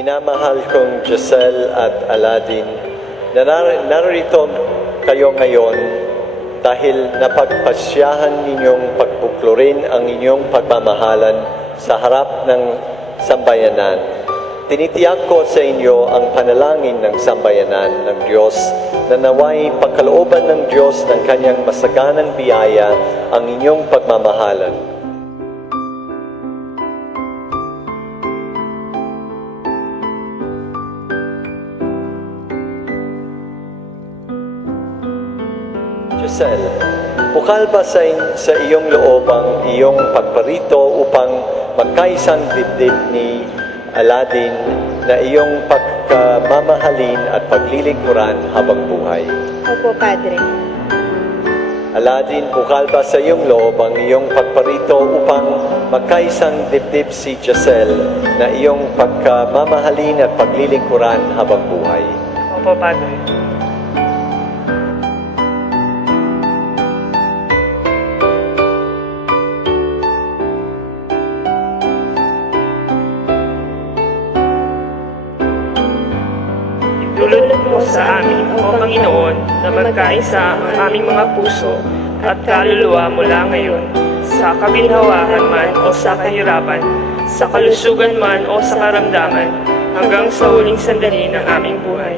Minamahal kong Giselle at Aladdin, narito kayo ngayon dahil napagpasyahan ninyong pagpuklurin ang inyong pagmamahalan sa harap ng sambayanan. Tinitiyak ko sa inyo ang panalangin ng sambayanan ng Diyos na naway pagkalooban ng Diyos ng kanyang masaganang biyaya ang inyong pagmamahalan. Giselle, bukal ba sa iyong loob ang iyong pagparito upang magkaisang dibdib ni Aladdin na iyong pagmamahalin at paglilingkuran habang buhay? Opo, Padre. Aladdin, bukal ba sa iyong loob ang iyong pagparito upang magkaisang dibdib si Giselle na iyong pagmamahalin at paglilingkuran habang buhay? Opo, Padre. Dulot mo sa amin, O Panginoon, na magkaisa ang aming mga puso at kaluluwa mula ngayon, sa kaginhawahan man o sa kahirapan, sa kalusugan man o sa karamdaman, hanggang sa huling sandali ng aming buhay.